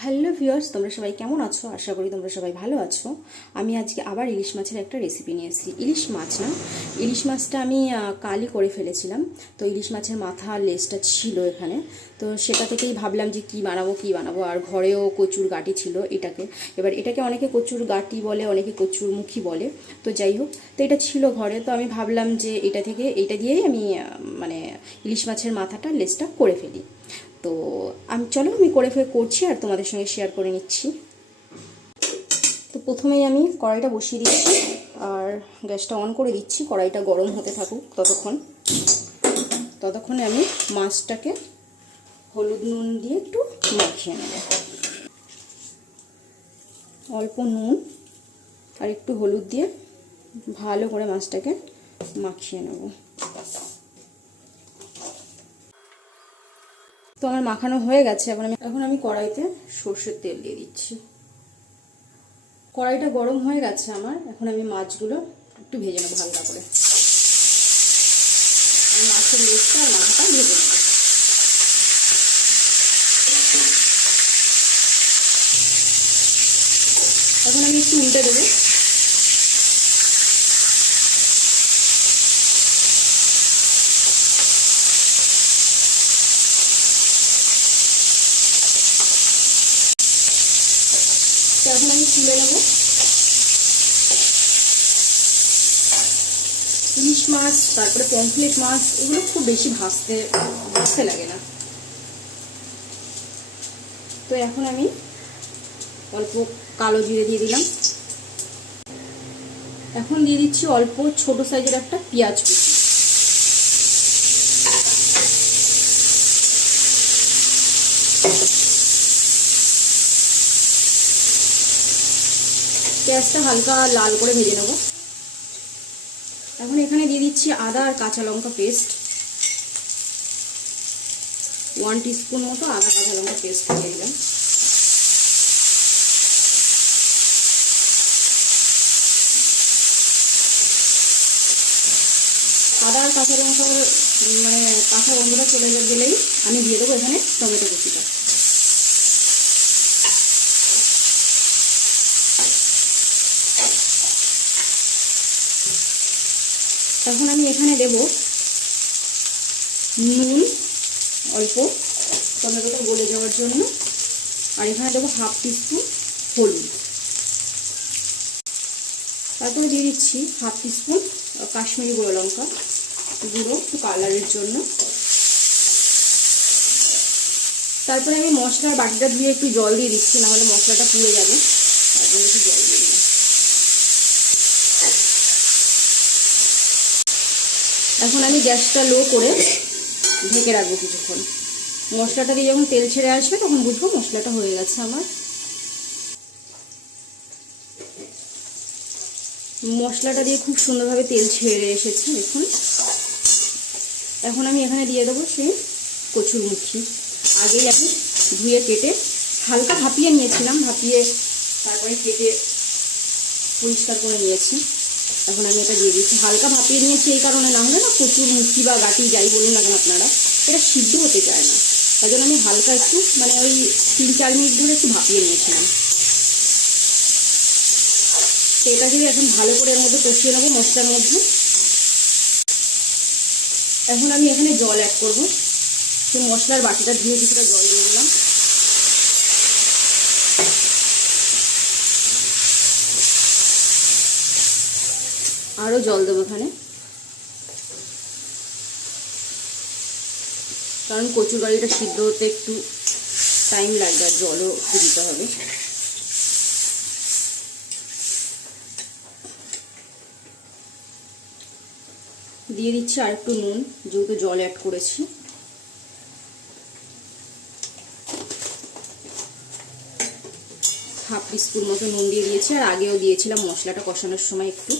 Hello viewers, তোমরা সবাই কেমন আছো? আশা করি তোমরা সবাই ভালো আছো। আমি আজকে আবার ইলিশ মাছের একটা রেসিপি নিয়ে এসেছি। ইলিশ মাছ না, ইলিশ মাছটা আমি কালি কালই করে ফেলেছিলাম। তো ইলিশ মাছের মাথা লেজটা ছিল এখানে। তো সেটা থেকেই ভাবলাম যে কি বানাবো কি বানাবো? আর ঘরেও কচুর গাটি ছিল এটাকে। এবার এটাকে অনেকে কচুর গাটি বলে, অনেকে কচুর মুখী বলে। তো যাই হোক, তো এটা ছিল ঘরে। তো আমি ভাবলাম যে এটা থেকে এটা দিয়েই আমি মানে ইলিশ মাছের মাথাটা লেজটা করে ফেলি। তো আমি, চলো আমি করে ফেলে করছি আর তোমাদের সঙ্গে শেয়ার করে নিচ্ছি। তো প্রথমেই আমি কড়াইটা বসিয়ে দিচ্ছি আর গ্যাসটা অন করে দিচ্ছি। কড়াইটা গরম হতে থাকুক ততক্ষণ। ততক্ষণে আমি মাছটাকে হলুদ নুন দিয়ে একটু মাখিয়ে নেব। অল্প নুন আর একটু হলুদ দিয়ে ভালো করে মাছটাকে মাখিয়ে নেব। তো আমার মাখানো হয়ে গেছে, এখন আমি এখন আমি কড়াইতে সর্ষের তেল দিয়ে দিচ্ছি। কড়াইটা গরম হয়ে গেছে আমার, এখন আমি মাছগুলো একটু ভেজে নেব হালকা করে। মাছের লেজটা আর মাথাটা ভেজে নেব। এখন আমি একটু উল্টে দেবো এখন আমি তুলে নেব। ইলিশ মাছ, তারপরে পমফ্লেট মাছ, এগুলো খুব বেশি ভাজতে ভাজতে লাগে না। তো এখন আমি অল্প কালো জিরে দিয়ে দিলাম। এখন দিয়ে দিচ্ছি অল্প ছোট সাইজের একটা পেঁয়াজ কুচি। পেঁয়াজটা হালকা লাল করে ভেজে নেব। এখন এখানে দিয়ে দিচ্ছি আদা আর কাঁচা লঙ্কা পেস্ট। ওয়ান টিস্পুন মতো আদা কাঁচা লঙ্কা পেস্ট দিয়ে দিলাম। আদা আর কাঁচা লঙ্কার মানে কাঁচা গন্ধটা চলে গেলেই আমি দিয়ে দেবো এখানে টমেটো কুচিটা। তখন আমি এখানে দেব নুন, অল্প টমেটোটা গলে যাওয়ার জন্য। আর এখানে দেবো হাফ টিস্পুন হলুদ। তারপরে দিয়ে দিচ্ছি হাফ টিস্পুন কাশ্মীরি গুঁড়ো লঙ্কা গুঁড়ো একটু কালারের জন্য। তারপরে আমি মশলার বাটিটা ধুয়ে একটু জল দিয়ে দিচ্ছি, নাহলে মশলাটা পুড়ে যাবে। তার জন্য একটু জল দিয়ে দিলাম। এখন আমি গ্যাসটা লো করে ঢেকে রাখব কিছুক্ষণ। মশলাটা দিয়ে যখন তেল ছেড়ে আসবে, তখন বুঝব মশলাটা হয়ে গেছে আমার। মশলাটা দিয়ে খুব সুন্দরভাবে তেল ছেড়ে এসেছে, দেখুন। এখন আমি এখানে দিয়ে দেবো সেই কচুর মুখি। আগেই আমি ধুয়ে কেটে হালকা ভাপিয়ে নিয়েছিলাম, ভাপিয়ে তারপরে কেটে পরিষ্কার করে নিয়েছি। এখন আমি এটা দিয়ে দিচ্ছি। হালকা ভাপিয়ে নিয়েছি এই কারণে না হলে না প্রচুর মুখি বা গাটি যাই বলুন না কেন আপনারা, এটা সিদ্ধ হতে চায় না। তাই জন্য আমি হালকা একটু মানে ওই তিন চার মিনিট ধরে একটু ভাপিয়ে নিয়েছিলাম। তো এটা দিয়ে এখন ভালো করে এর মধ্যে কষিয়ে নেব মশলার মধ্যে। এখন আমি এখানে জল অ্যাড করব। সেই মশলার বাটিটা ধুয়ে কিছুটা জল দিয়ে দিলাম। আরও জল দেবো এখানে। কারণ কচুর গাড়িটা সিদ্ধ হতে একটু টাইম লাগবে আর জলও দিতে হবে। দিয়ে দিচ্ছি আর একটু নুন, যেহেতু জল অ্যাড করেছি। হাফ টিস্পুন মতো নুন দিয়ে দিয়েছি, আর আগেও দিয়েছিলাম মশলাটা কষানোর সময় একটু।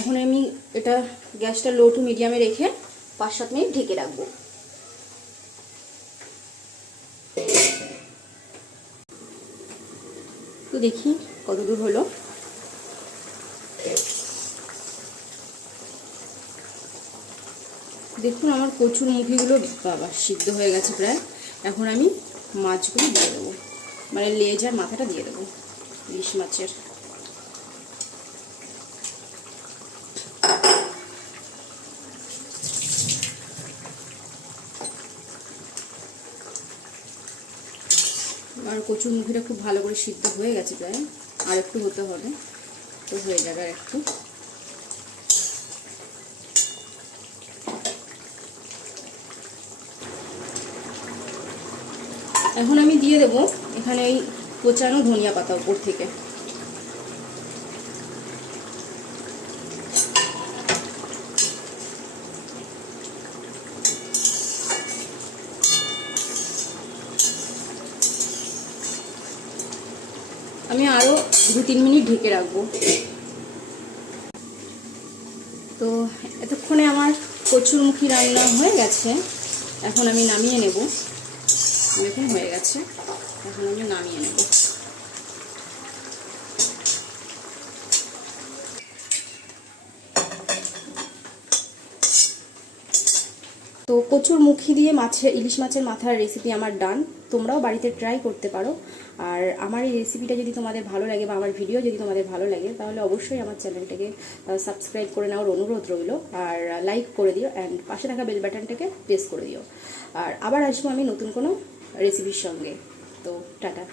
এখন আমি এটা গ্যাসটা লো টু মিডিয়ামে রেখে পাঁচ সাত মিনিট ঢেকে রাখব। তো দেখি কতদূর হলো। দেখুন আমার কচুর মুখিগুলো বাবা, সিদ্ধ হয়ে গেছে প্রায়। এখন আমি মাছগুলো দিয়ে দেবো। মানে লেজ আর মাথাটা দিয়ে দেবো, ইলিশ মাছের। আর কচুর মুখিটা খুব ভালো করে সিদ্ধ হয়ে গেছে প্রায়, আর একটু হতে হবে। তো হয়ে যাবে আর একটু। এখন আমি দিয়ে দেব এখানে এই কোচানো ধনিয়া পাতা উপর থেকে। আমি আরও দু তিন মিনিট ঢেকে রাখব। তো এতক্ষণে আমার কচুরমুখী রান্না হয়ে গেছে। এখন আমি নামিয়ে নেব। দেখুন হয়ে গেছে। এখন আমি নামিয়ে নেব। তো কচুর মুখি দিয়ে মাছের ইলিশ মাছের মাথার রেসিপি আমার ডান তোমরাও বাড়িতে ট্রাই করতে পারো। আর আমার এই রেসিপিটা যদি তোমাদের ভালো লাগে বা আমার ভিডিও যদি তোমাদের ভালো লাগে, তাহলে অবশ্যই আমার চ্যানেলটাকে সাবস্ক্রাইব করে নেওয়ার অনুরোধ রইল। আর লাইক করে দিও অ্যান্ড পাশে থাকা বেল বাটনটাকে প্রেস করে দিও। আর আবার আসব আমি নতুন কোনো রেসিপির সঙ্গে। তো টাটা।